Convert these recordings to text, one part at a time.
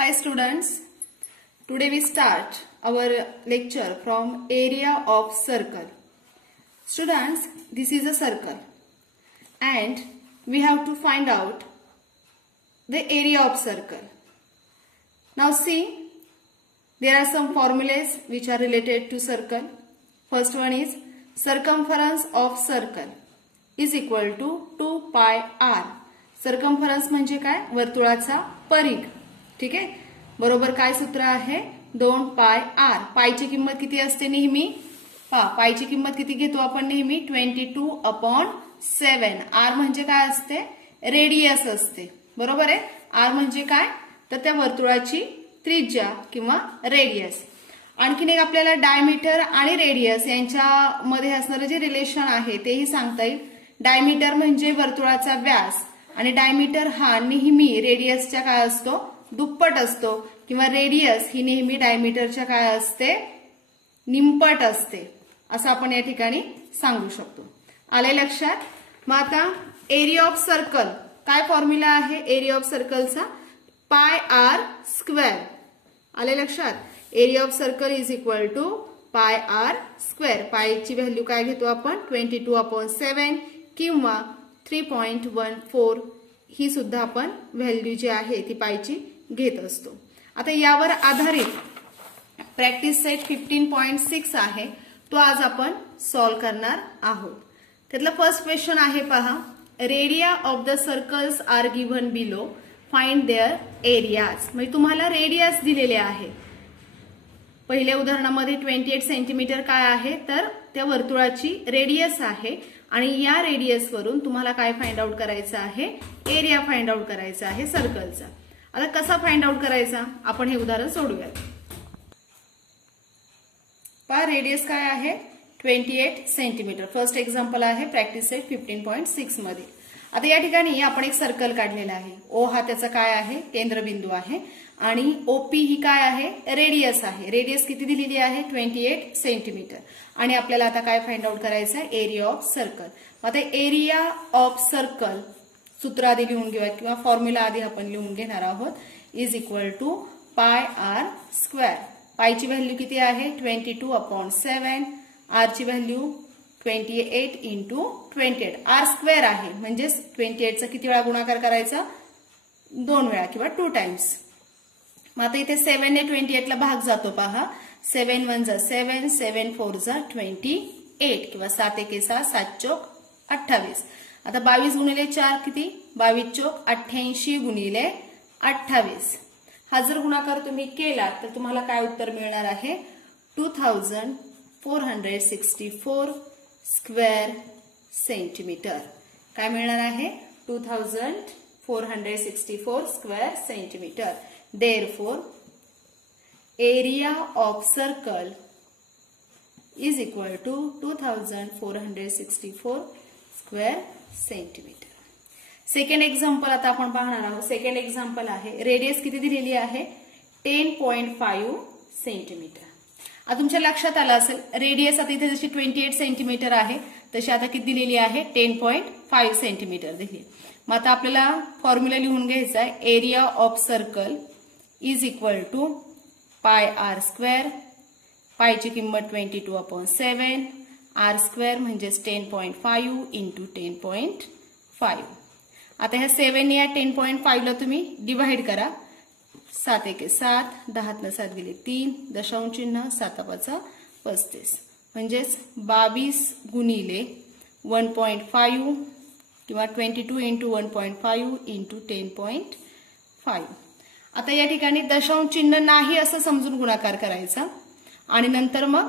Hi students, today we start our lecture from area of circle. Students, this is a circle and we have to find out the area of circle. Now see, there are some formulas which are related to circle. First one is circumference of circle is equal to 2 pi r. Circumference म्हणजे काय? वर्तुळाचा परिघ. ठीक आहे, बरोबर काय सूत्र आहे? 2 पाय आर. पायची किंमत किती असते नेहमी? पायची किंमत किती घेतो आपण नेहमी? 22/7. आर म्हणजे काय असते? रेडियस असते. बरोबर आहे. आर म्हणजे काय? तर त्या वर्तुळाची त्रिज्या किंवा रेडियस. आणखीन एक आपल्याला डायमीटर आणि रेडियस यांच्यामध्ये असणारे जे रिलेशन आहे तेही सांगता येईल. डायमीटर म्हणजे वर्तुळाचा व्यास आणि डायमीटर हा नेहमी रेडियसच्या काय असतो? दुप्पट असतो किंवा रेडियस ही नेहमी डायमीटरच्या काय असते? निमपट असते, असं आपण या ठिकाणी सांगू शकतो. आले लक्षात? मग आता एरिया ऑफ सर्कल काय फॉर्म्युला आहे एरिया ऑफ सर्कलचा? Pi r square. आले लक्षात? Area of circle is equal to pi r square. पायची व्हॅल्यू काय घेतो आपण? 22/7 किंवा 3.14 ही सुद्धा आपण व्हॅल्यू जी आहे ती पायची घेत असतो. आता यावर आधारित प्रॅक्टिस सेट 15.6 आहे, तो आज आपण सॉल्व करणार आहोत. त्यातला फर्स्ट क्वेश्चन आहे पहा, radii of the circles are given below, find their areas. म्हणजे तुम्हाला रेडियस दिलेले आहे. पहिल्या उदाहरणामध्ये 28 सेंटीमीटर काय आहे? तर त्या वर्तुळाची रेडियस आहे आणि या रेडियस वरून तुम्हाला काय फाइंड आउट करायचं आहे? एरिया फाइंड आउट करायचा आहे सर्कलचा. आता कसा फाइंड आउट करायचा? आपण हे उदाहरण सोडूयात. पहा रेडियस काय आहे? 28 सेंटीमीटर. फर्स्ट एक्झाम्पल आहे प्रॅक्टिस सेट 15.6 मध्ये. आता या ठिकाणी आपण एक सर्कल काढलेला आहे. ओ हा त्याचा काय आहे? केंद्रबिंदू आहे आणि ओपी ही काय आहे? रेडियस आहे. रेडियस किती दिलेली आहे? 28 सेंटीमीटर. आणि आपल्याला आता काय फाइंड आउट करायचं आहे? Area of circle. आता एरिया ऑफ सर्कल सूत्र आधी लिहून घेऊया किंवा फॉर्म्युला आधी आपण लिहून घेणार आहोत. Is equal to pi r square. पायची व्हॅल्यू किती आहे? 22/7. आरची व्हॅल्यू 28 × 28. आर स्क्वेअर आहे म्हणजे 28चा किती वेळा गुणाकार करायचा? 2 वेळा किंवा 2 टाइम्स. मग आता इथे 7 ने 28ला भाग जातो पहा. 7 1 जा 7, 7 4 जा 28 किंवा 7 1 6, 7 चोक 28. आता 22 गुणिले 4 किती? 22 चोक 88 गुणिले 28. हा जर गुणाकार तुम्ही केला तर तुम्हाला काय उत्तर मिळणार आहे? 2464 स्क्वेअर सेंटीमीटर. काय मिळणार आहे? 2464 square centimetre. Therefore, area of circle is equal to 2464 square centimetre. Second example आता आपण पाहणार आहोत. सेकंड एक्झाम्पल आहे, रेडियस किती दिलेली आहे? 10.5 सेंटीमीटर. आता तुमच्या लक्षात आलं असेल रेडियस आता इथे जशी 28 सेंटीमीटर आहे तशी आता किती दिलेली आहे? 10.5 सेंटीमीटर दिली. मग आता आपल्याला फॉर्म्युला लिहून घ्यायचा आहे. Area of circle is equal to pi r square. पायची किंमत 22/7. आर स्क्वेअर म्हणजेच 10.5 × 10.5. आता ह्या 7 या 10.5ला तुम्ही डिवाइड करा. 7 1 7, 10 7 गेले 3, दशांश चिन्ह 7 5 35 म्हणजेच 22 गुणिले 1.5 किंवा 22 × 1.5 × 10.5. आता या ठिकाणी दशांश चिन्ह नाही असं समजून गुणाकार करायचा आणि नंतर मग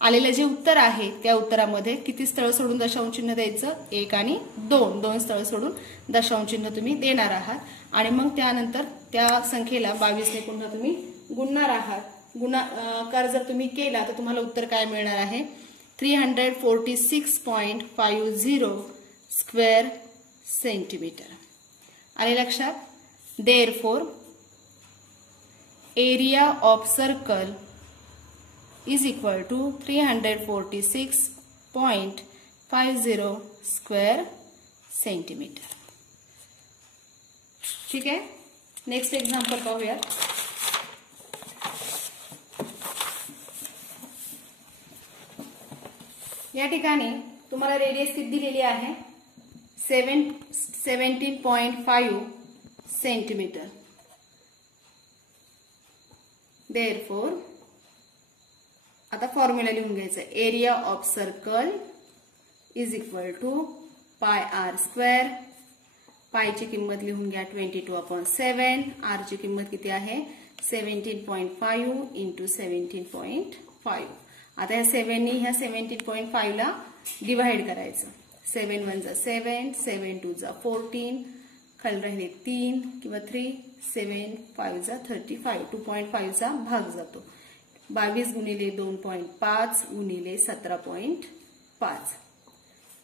आलेलं जे उत्तर आहे त्या उत्तरामध्ये किती स्थळ सोडून दशांश चिन्ह द्यायचं? 1 आणि 2. 2 स्थळ सोडून दशांश चिन्ह तुम्ही देणार आहात आणि मग त्यानंतर त्या संख्येला 22 ने पुन्हा तुम्ही गुणणार आहात. गुणाकार जर तुम्ही केला तर तुम्हाला उत्तर काय मिळणार आहे? 346.50 स्क्वेअर सेंटीमीटर. आले लक्षात? Therefore, area of circle is equal to 346.50 square centimetre. ठीक आहे. नेक्स्ट एक्झाम्पल पाहूयात. या ठिकाणी तुम्हाला रेडियस किती दिलेली आहे 17.5 सेंटीमीटर. देअरफॉर आता फॉर्म्युला लिहून घ्यायचा. Area of circle is equal to pi r square. पायची किंमत लिहून घ्या 22/7. आर ची किंमत किती आहे 17.5 इंटू 17.5. आता ह्या 7 नी ह्या 17.5 ला डिवाइड करायचं. 7 1 जा 7, 7 2 जा 14, खाली राहिले 3 किंवा 3, 7 5 जा 35. 2.5 चा भाग जातो. 22 गुणिले 2.5 गुणिले 17.5.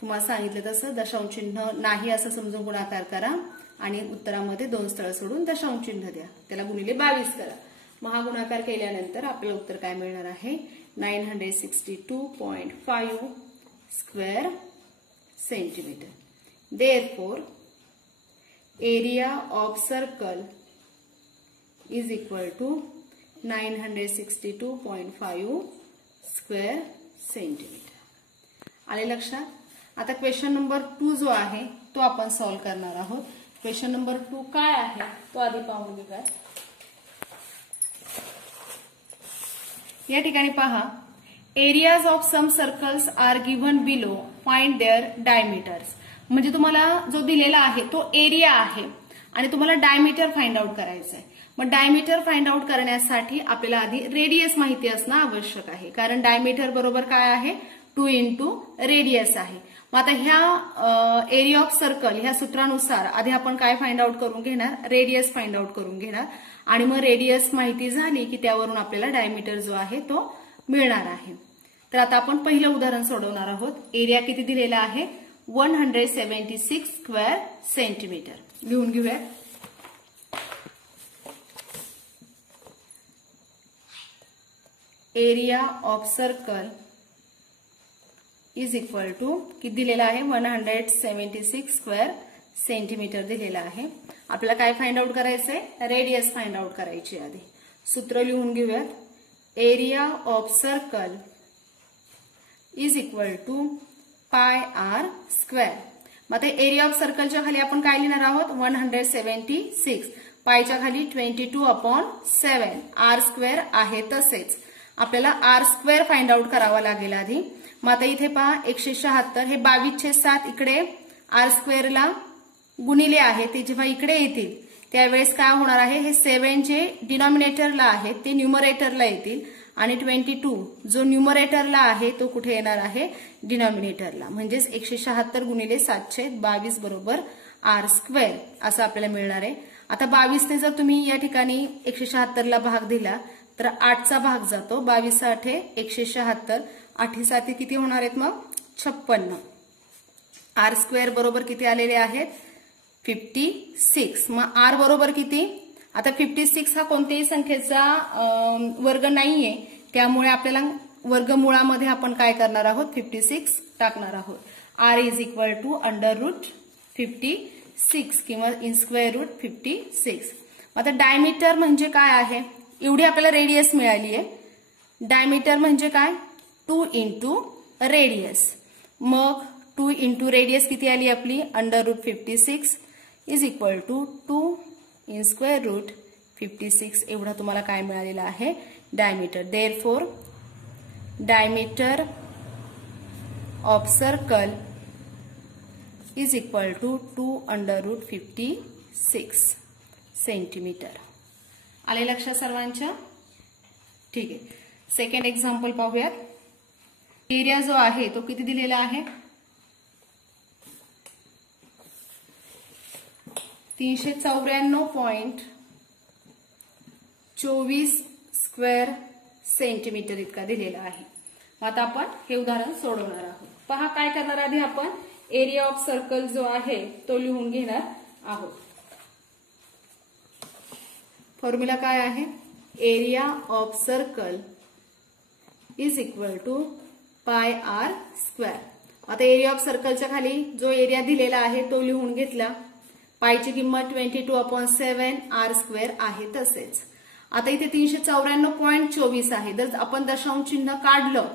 तुम्हाला सांगितलं तसं दशांश चिन्ह नाही असं समजून गुणाकार करा आणि उत्तरामध्ये 2 स्थळ सोडून दशांश चिन्ह द्या. त्याला गुणिले 22 करा. मग हा गुणाकार केल्यानंतर आपल्याला उत्तर काय मिळणार आहे 962.5 square centimetre. Therefore area of circle is equal to 962.5 square centimetre. आले लक्षात. आता क्वेश्चन नंबर 2 जो आहे तो आपण सॉल्व्ह करणार आहोत. क्वेश्चन नंबर 2 काय आहे तो आधी पाहून घेऊया. या ठिकाणी पहा areas of some circles are given below find their diameters. म्हणजे तुम्हाला जो दिलेला आहे तो एरिया आहे आणि तुम्हाला डायमीटर फाइंड आउट करायचं आहे. मग डायमीटर फाइंड आउट करण्यासाठी आपल्याला आधी रेडियस माहिती असणं आवश्यक आहे. कारण डायमीटर बरोबर काय आहे 2 इंटू रेडियस आहे. मग आता ह्या एरिया ऑफ सर्कल ह्या सूत्रानुसार आधी आपण काय फाइंड आउट करून घेणार रेडियस फाइंड आउट करून घेणार आणि मग रेडियस माहिती झाली की त्यावरून आपल्याला डायमीटर जो आहे तो मिळणार आहे. तर आता आपण पहिलं उदाहरण सोडवणार आहोत. एरिया किती दिलेला आहे 176 स्क्वेअर सेंटीमीटर. लिहून घेऊया. Area of circle is equal to किती दिलेला आहे 176 स्क्वेअर सेंटीमीटर दिलेला आहे. आपल्याला काय फाइंड आउट करायचंय रेडियस फाइंड आउट करायची. आधी सूत्र लिहून घेऊयात. Area of circle is equal to pi r square. मग आता एरिया ऑफ सर्कलच्या खाली आपण काय लिहिणार आहोत 176. पायच्या खाली 22/7. आर स्क्वेअर आहे तसेच आपल्याला आर स्क्वेअर फाइंड आउट करावा लागेल आधी. मग आता इथे पहा 176 हे 22/7 इकडे आर स्क्वेअरला गुणिले आहे ते जेव्हा इकडे येतील त्यावेळेस काय होणार आहे हे 7 जे डिनॉमिनेटरला आहेत ते न्यूमरेटरला येतील आणि 22 जो न्यूमरेटरला आहे तो कुठे येणार आहे डिनॉमिनेटरला. म्हणजेच 176 गुणिले 722 बरोबर आर स्क्वेअर असं आपल्याला मिळणार आहे. आता 22 ने जर तुम्ही या ठिकाणी 176 भाग दिला तर 8चा भाग जातो. 22 8 176. 8 7 किती होणार आहेत मग 56. आर स्क्वेअर बरोबर किती आलेले आहेत 56. मग आर बरोबर किती आता 56 हा कोणत्याही संख्येचा वर्ग नाहीये त्यामुळे आपल्याला वर्गमुळामध्ये आपण काय करणार आहोत 56 टाकणार आहोत. आर इज इक्वल टू √56 किंवा इन स्क्वेअर रूट 56. आता डायमीटर म्हणजे काय आहे एवढी आपल्याला रेडियस मिळाली आहे. डायमीटर म्हणजे काय 2 इंटू रेडियस. मग 2 इंटू रेडियस किती आली आपली √56 is equal to 2 in square root 56 एवढा तुम्हाला काय मिळालेला आहे diameter. Therefore diameter of circle is equal to 2 √56 centimetre. आले लक्षात सर्वांच्या. ठीक आहे. सेकंड एक्झाम्पल पाहूयात. एरिया जो आहे तो किती दिलेला आहे 394.24 स्क्वेअर सेंटीमीटर इतका दिलेला आहे. आता आपण हे उदाहरण सोडवणार आहोत. पहा काय करणार आधी आपण एरिया ऑफ सर्कल जो आहे तो लिहून घेणार आहोत. फॉर्म्युला काय आहे area of circle is equal to pi r square. आता एरिया ऑफ सर्कलच्या खाली जो एरिया दिलेला आहे तो लिहून घेतला. पायची किंमत 22/7 आर स्क्वेअर आहे तसेच. आता इथे 394.24 आहे. जर आपण दशांश चिन्ह काढलं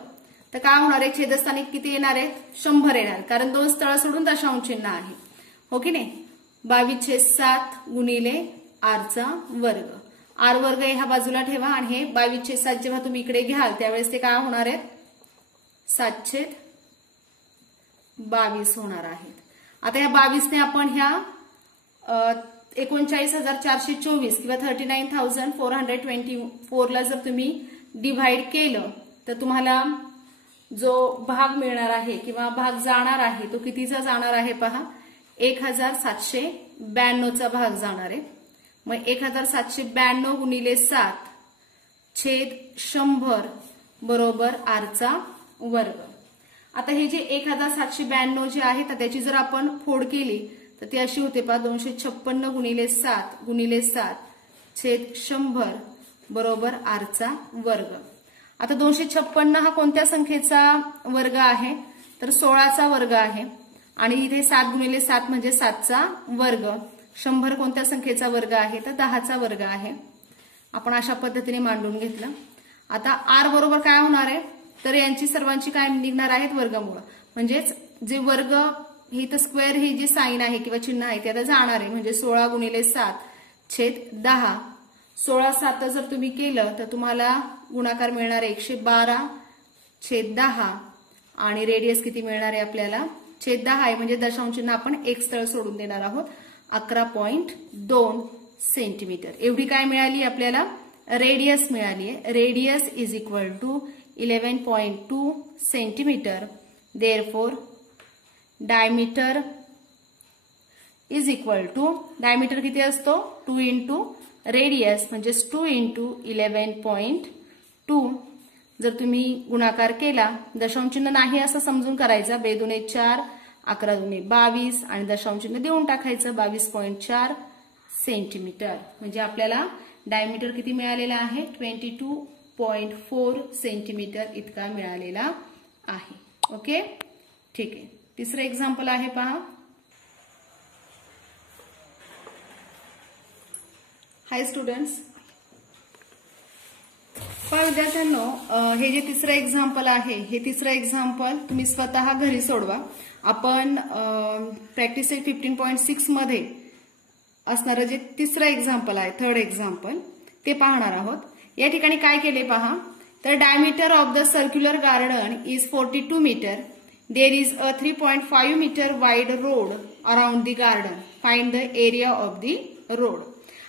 तर काय होणार आहे, छेदस्थानी किती येणार आहे, 100 येणार, कारण 2 स्थळ सोडून दशांश चिन्ह आहे, हो की नाही. 22/7 गुणिले r² r वर्ग ह्या बाजूला ठेवा आणि हे 22/7 जेव्हा तुम्ही इकडे घ्याल त्यावेळेस ते काय होणार आहेत, 7/22 होणार आहेत. आता ह्या 22 ने आपण ह्या 39,424 किंवा 39,424 ला जर तुम्ही डिव्हाइड केलं तर तुम्हाला जो भाग मिळणार आहे किंवा भाग जाणार आहे तो कितीचा जाणार आहे पहा, 1,792चा भाग जाणार आहे. मग 1,792 गुणिले 7 छेद 100 बरोबर r². आता हे जे 1,792 जे आहे तर त्याची जर आपण फोड केली तर ती अशी होते पहा, 256 गुणिले 7 गुणिले 7 छेद 100 बरोबर r². आता 256 हा कोणत्या संख्येचा वर्ग आहे, तर 16चा वर्ग आहे आणि इथे 7 गुणिले 7 म्हणजे 7चा वर्ग. 100 कोणत्या संख्येचा वर्ग आहे, तर 10चा वर्ग आहे. आपण अशा पद्धतीने मांडून घेतलं. आता r बरोबर काय होणार आहे, तर यांची सर्वांची काय निघणार आहेत, वर्गमूळ. म्हणजेच जे वर्ग ही तर स्क्वेअर ही जी साइन आहे किंवा चिन्ह आहे ते आता जाणार आहे, म्हणजे 16 गुणिले 7 छेद 10. 16/7 जर तुम्ही केलं तर तुम्हाला गुणाकार मिळणार आहे 112 छेद 10 आणि रेडियस किती मिळणार आहे आपल्याला, छेद 10 आहे म्हणजे दशांश चिन्ह आपण एक स्थळ सोडून देणार आहोत, 11.2 सेंटीमीटर एवढी काय मिळाली आपल्याला, रेडियस मिळाली आहे. Radius is equal to 11.2 centimetre. Therefore diameter is equal to, diameter किती असतो, 2 इंटू रेडियस म्हणजेच 2 इंटू 11.2. जर तुम्ही गुणाकार केला, दशांश चिन्ह नाही असं समजून करायचा, 2 दुणे 4 11 दुणे 22 आणि दशांश चिन्ह देऊन टाकायचं, 22.4 सेंटीमीटर. म्हणजे आपल्याला डायमीटर किती मिळालेला आहे, 22.4 सेंटीमीटर इतका मिळालेला आहे. ओके, ठीक आहे. तिसरं एक्झाम्पल आहे पहा. हाय स्टुडंट्स, पहा विद्यार्थ्यांनो, हे जे तिसरं एक्झाम्पल आहे हे तिसरं एक्झाम्पल तुम्ही स्वतः घरी सोडवा. आपण प्रॅक्टिस 15.6 मध्ये असणारं जे तिसरं एक्झाम्पल आहे, थर्ड एक्झाम्पल, ते पाहणार आहोत. या ठिकाणी काय केले पहा, तर diameter of the circular garden is 42 metre. There is a 3.5 metre wide road around the garden. Find the area of the road.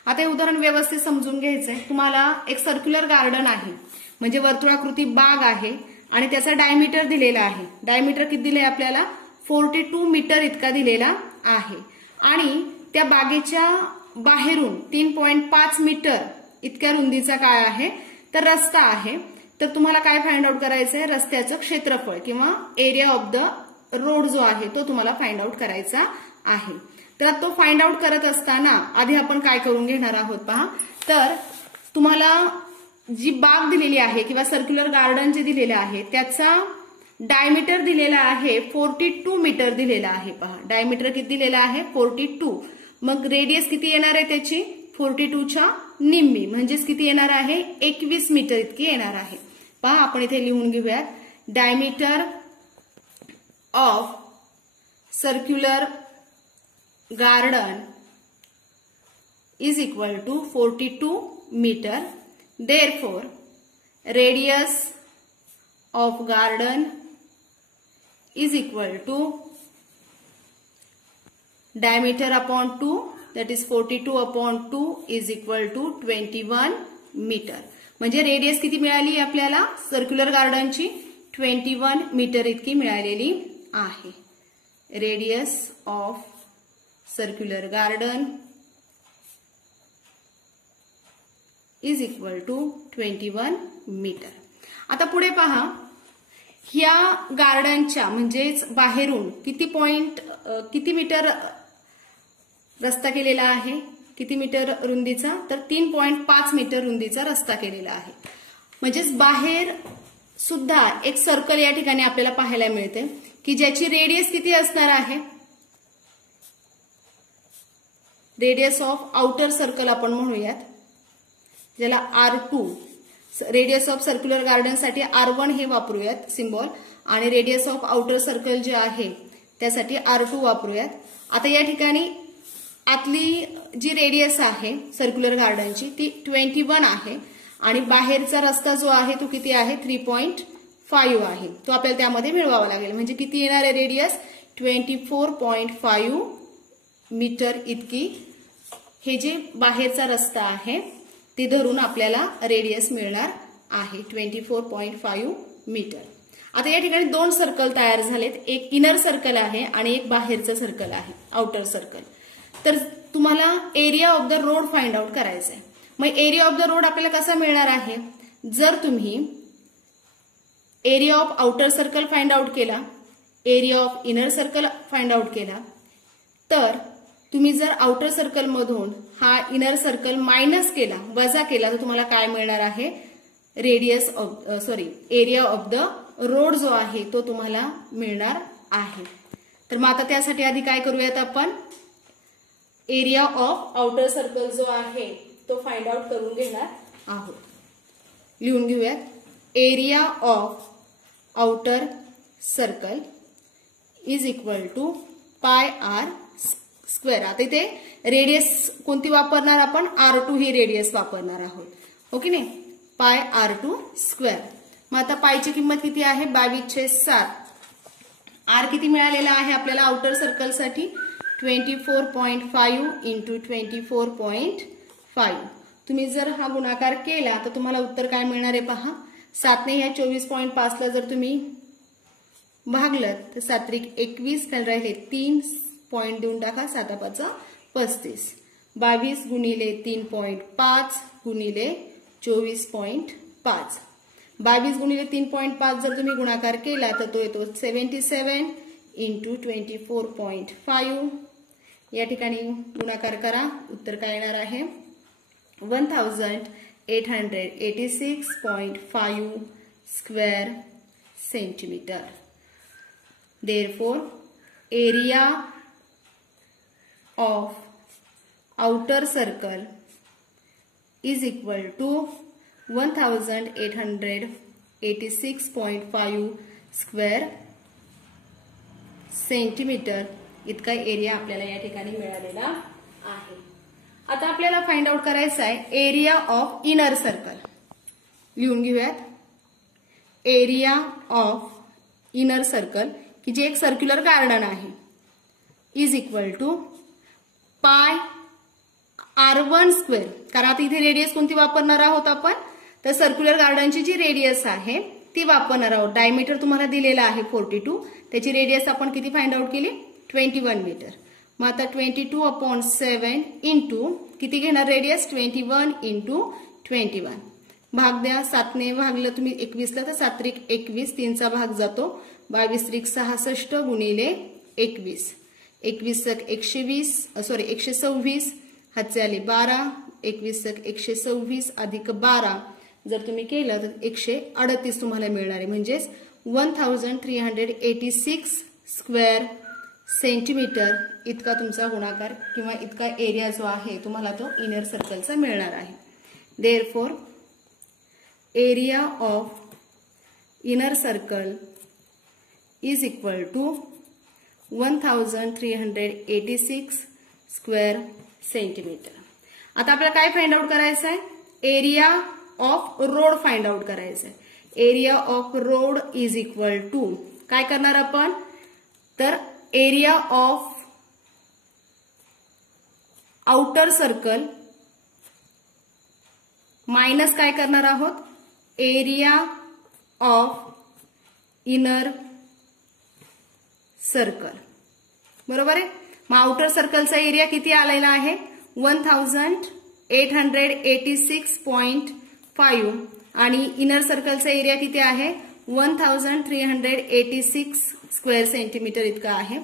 आता हे उदाहरण व्यवस्थित समजून घ्यायचंय. तुम्हाला एक सर्क्युलर गार्डन आहे म्हणजे वर्तुळाकृती बाग आहे आणि त्याचा डायमीटर दिलेला आहे. डायमीटर किती दिले आपल्याला, 42 मीटर इतका दिलेला आहे आणि त्या बागेच्या बाहेरून 3.5 मीटर इतक्या रुंदीचा काय आहे, तर रस्ता आहे. तर तुम्हाला काय फाइंड आउट करायचंय, रस्त्याचं क्षेत्रफळ किंवा एरिया ऑफ द रोड जो आहे तो तुम्हाला फाइंड आउट करायचा आहे. तर तो फाइंड आउट करत असताना आधी आपण काय करून घेणार आहोत पहा, तर तुम्हाला जी बाग दिलेली आहे किंवा सर्क्युलर गार्डन जे दिलेलं आहे त्याचा डायमीटर दिलेला आहे 42 मीटर दिलेला आहे. पहा डायमीटर किती दिलेला आहे, 42. मग रेडियस किती येणार आहे त्याची, 42च्या निम्मी म्हणजेच किती येणार आहे, 21 मीटर इतकी येणार आहे. पहा आपण इथे लिहून घेऊयात, diameter of circular garden is equal to 42 meter. Therefore, radius of garden is equal to diameter upon 2, that is 42 upon 2 is equal to 21 meter. म्हणजे रेडियस किती मिळाली आपल्याला सर्क्युलर गार्डनची, 21 मीटर इतकी मिळालेली आहे. Radius of circular garden is equal to 21 metre. आता पुढे पहा, ह्या गार्डनच्या म्हणजेच बाहेरून किती मीटर रस्ता केलेला आहे, किती मीटर रुंदीचा, तर 3.5 मीटर रुंदीचा रस्ता केलेला आहे. म्हणजेच बाहेर सुद्धा एक सर्कल या ठिकाणी आपल्याला पाहायला मिळते की ज्याची रेडियस किती असणार आहे, रेडियस ऑफ आउटर सर्कल आपण म्हणूयात, ज्याला R2. Radius of circular garden साठी R1 हे वापरूयात सिम्बॉल, आणि रेडियस ऑफ आउटर सर्कल जे आहे त्यासाठी R2 वापरूयात. आता या ठिकाणी आतली जी रेडियस आहे सर्क्युलर गार्डनची ती 21 आहे, आणि बाहेरचा रस्ता जो आहे तो किती आहे 3.5 आहे. तो आपल्याला त्यामध्ये मिळवावा लागेल. म्हणजे किती येणार आहे रेडियस 24.5 मीटर इतकी हे जे बाहेरचा रस्ता आहे ते धरून आपल्याला रेडियस मिळणार आहे 24.5 मीटर. आता या ठिकाणी दोन सर्कल तयार झालेत, एक इनर सर्कल आहे आणि एक बाहेरचं सर्कल आहे आउटर सर्कल. तर तुम्हाला area of the road find out करायचं आहे. मग एरिया ऑफ द रोड आपल्याला कसा मिळणार आहे, जर तुम्ही area of outer circle find out केला, area of inner circle find out केला, तर तुम्ही जर आउटर सर्कल मधून हा इनर सर्कल मायनस केला, वजा केला, तर तुम्हाला काय मिळणार आहे radius of area of the road जो आहे तो तुम्हाला मिळणार आहे. तर मग आता त्यासाठी आधी काय करूयात आपण, एरिया ऑफ आउटर सर्कल जो आहे तो फाइंड आउट करून घेणार आहोत. लिहून घेऊयात. Area of outer circle is equal to pi r square. आता इथे रेडियस कोणती वापरणार आपण, R2 ही रेडियस वापरणार आहोत. ओके नाही, पाय R2 स्क्वेअर. मग आता पायची किंमत किती आहे 22/7. आर किती मिळालेला आहे आपल्याला आउटर सर्कलसाठी 24.5 इंटू 24.5. तुम्ही जर हा गुणाकार केला तर तुम्हाला उत्तर काय मिळणार आहे पहा. 7ने ह्या 24.5 जर तुम्ही भागलं तर 7 × 21 राहिले 3 पॉइंट देऊन टाका, 7×5 = 35. 22 गुणिले 3.5 गुणिले 24.5. 22 गुणिले 3.5 जर तुम्ही गुणाकार केला तर तो येतो 77 इंटू 24.5. या ठिकाणी गुणाकार करा, उत्तर काय येणार आहे 1886.5 square centimetre. Therefore, area of outer circle is equal to 1886.5 square centimetre इतका एरिया आपल्याला या ठिकाणी मिळालेला आहे. आता आपल्याला फाइंड आउट करायचा आहे एरिया ऑफ इनर सर्कल. लिहून घेऊयात. एरिया ऑफ इनर सर्कल की जे एक सर्क्युलर गार्डन आहे इज इक्वल टू पाय R1 स्क्वेअर. कारण आता इथे रेडियस कोणती वापरणार आहोत आपण, तर सर्क्युलर गार्डनची जी रेडियस आहे ती वापरणार आहोत. डायमीटर तुम्हाला दिलेला आहे 42, त्याची रेडियस आपण किती फाइंड आउट केली 21 मीटर. मग आता 22/7 इंटू किती घेणार रेडियस 21 इंटू 21. भाग द्या, 7ने भागलं तुम्ही 21ला तर 7 × 21, 3चा भाग जातो, 22 × 66 गुणिले 21. 21 × 126 हातचे आले 12, 21 × 126 अधिक 12 जर तुम्ही केलं तर 138 तुम्हाला मिळणार आहे. म्हणजेच 1386 स्क्वेअर सेंटीमीटर इतका तुमचा गुणाकार किंवा इतका एरिया जो आहे तुम्हाला तो इनर सर्कलचा मिळणार आहे. Therefore area of inner circle is equal to 1386 square centimetre. आता आपल्याला काय फाइंड आउट करायचं आहे, area of road find out करायचं आहे. Area of road is equal to काय करणार आपण, तर area of outer circle minus काय करणार आहोत एरिया ऑफ इनर सर्कल. बरोबर आहे. मग आउटर सर्कलचा एरिया किती आलेला आहे 1886.5 आणि इनर सर्कलचा एरिया किती आहे 1386 स्क्वेअर सेंटीमीटर इतका आहे.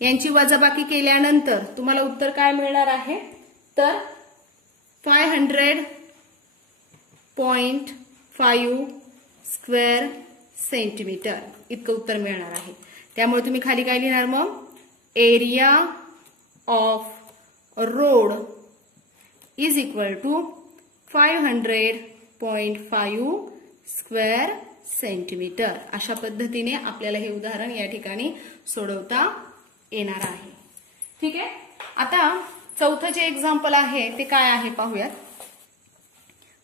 यांची वजाबाकी केल्यानंतर तुम्हाला उत्तर काय मिळणार आहे, तर 500.5 स्क्वेअर सेंटीमीटर इतकं उत्तर मिळणार आहे. त्यामुळे तुम्ही खाली काय लिहिणार मग, area of road is equal to 500 0.5 square centimetre. अशा पद्धतीने आपल्याला हे उदाहरण या ठिकाणी सोडवता येणार आहे. ठीक आहे. आता चौथं जे एक्झाम्पल आहे ते काय आहे पाहूयात.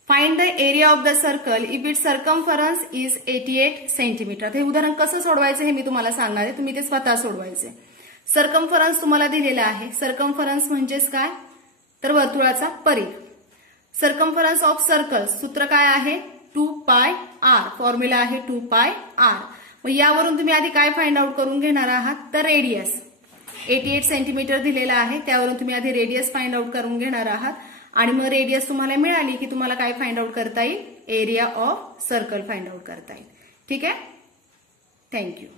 Find the area of the circle if it circumference is 88 centimetre. हे उदाहरण कसं सोडवायचं हे मी तुम्हाला सांगणार आहे, तुम्ही ते स्वतः सोडवायचे. सर्कम्फरन्स तुम्हाला दिलेला आहे. सर्कम्फरन्स म्हणजेच काय तर वर्तुळाचा परिघ. सर्कम्फरन्स ऑफ सर्कल सूत्र काय आहे 2πr. फॉर्म्युला आहे 2πr. मग यावरून तुम्ही आधी काय फाइंड आउट करून घेणार आहात तर रेडियस. 88 सेंटीमीटर दिलेला आहे, त्यावरून तुम्ही आधी रेडियस फाइंड आउट करून घेणार आहात आणि मग रेडियस तुम्हाला मिळाली की तुम्हाला काय फाइंड आउट करता येईल area of circle find out करता येईल. ठीक आहे. थँक्यू.